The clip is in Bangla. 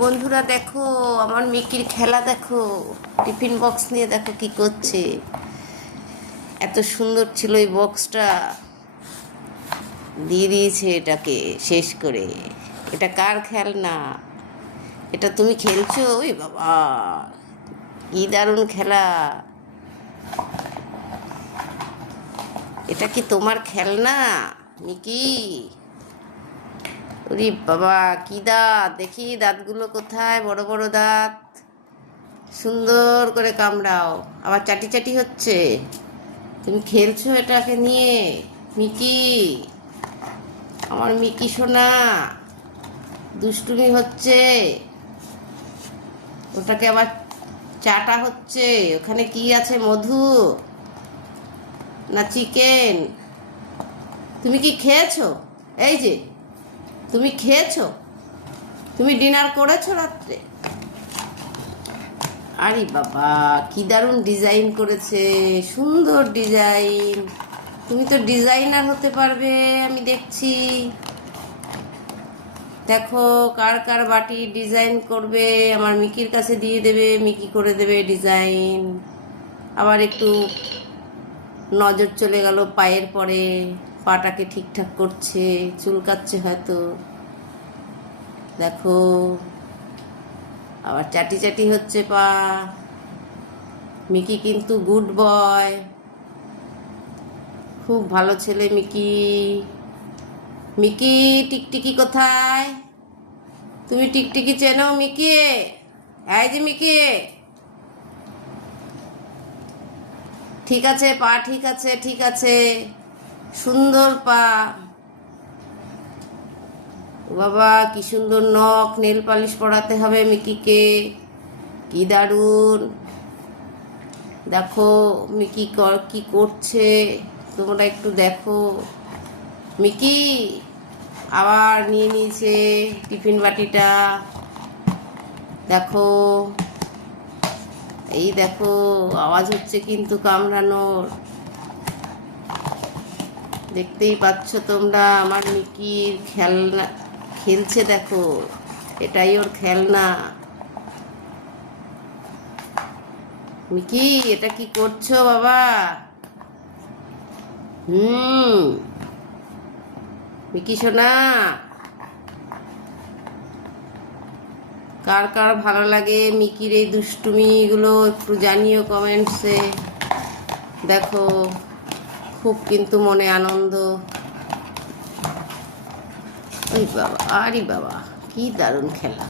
বন্ধুরা দেখো, আমার মিকির খেলা দেখো। টিফিন বক্স নিয়ে দেখো কি করছে। এত সুন্দর ছিল এই বক্সটা, দিয়ে দিয়েছে এটাকে শেষ করে। এটা কার খেলনা? এটা তুমি খেলছো? ওই বাবা, কি দারুণ খেলা! এটা কি তোমার খেলনা মিকি? ওরে বাবা, কি দাঁত! দেখি দাঁতগুলো কোথায়, বড় বড় দাঁত। সুন্দর করে কামড়াও, আবার চাটি চাটি হচ্ছে। তুমি খেলছো এটাকে নিয়ে মিকি? আমার মিকি সোনা, দুষ্টুমি হচ্ছে। ওটাকে আবার চাটা হচ্ছে। ওখানে কি আছে, মধু না চিকেন? তুমি কি খেয়েছো? এই যে, তুমি খেয়েছো? তুমি ডিনার করেছো রাত্রে? আরে বাবা, কি দারুণ ডিজাইন করেছে, সুন্দর ডিজাইন। তুমি তো ডিজাইনার হতে পারবে, আমি দেখছি। দেখো, কার কার বাটি ডিজাইন করবে আমার মিকির কাছে দিয়ে দেবে, মিকি করে দেবে ডিজাইন। আবার একটু নজর চলে গেল পায়ের পরে, পাটাকে ঠিকঠাক করছে, চুলকাচ্ছে হয়তো। দেখো, আবার চাটি চাটি হচ্ছে পা। মিকি কিন্তু গুড বয়, খুব ভালো ছেলে মিকি। মিকি, টিকটিকি কোথায়? তুমি টিকটিকি চেনো মিকি? এই যে মিকি, ঠিক আছে পা, ঠিক আছে ঠিক আছে, সুন্দর পা। বাবা, কি সুন্দর নখ, নেল পালিশ পরাতে হবে মিকিকে। কি দারুণ! দেখো মিকি কি করছে, তোমরা একটু দেখো। মিকি আবার নিয়ে নিয়েছে টিফিন বাটিটা। দেখো, এই দেখো, আওয়াজ হচ্ছে কিন্তু কামড়ানোর। দেখতেই পাচ্ছ তোমরা, আমার মিকির খেলনা খেলছে দেখো। এটাই ওর খেলনা। মিকি, এটা কি করছো বাবা? মিকি সোনা, কার কার ভালো লাগে মিকির এই দুষ্টুমিগুলো একটু জানিও কমেন্টসে। দেখো, খুব কিন্তু মনে আনন্দ। ওই বাবা, আরে বাবা, কি দারুণ খেলা!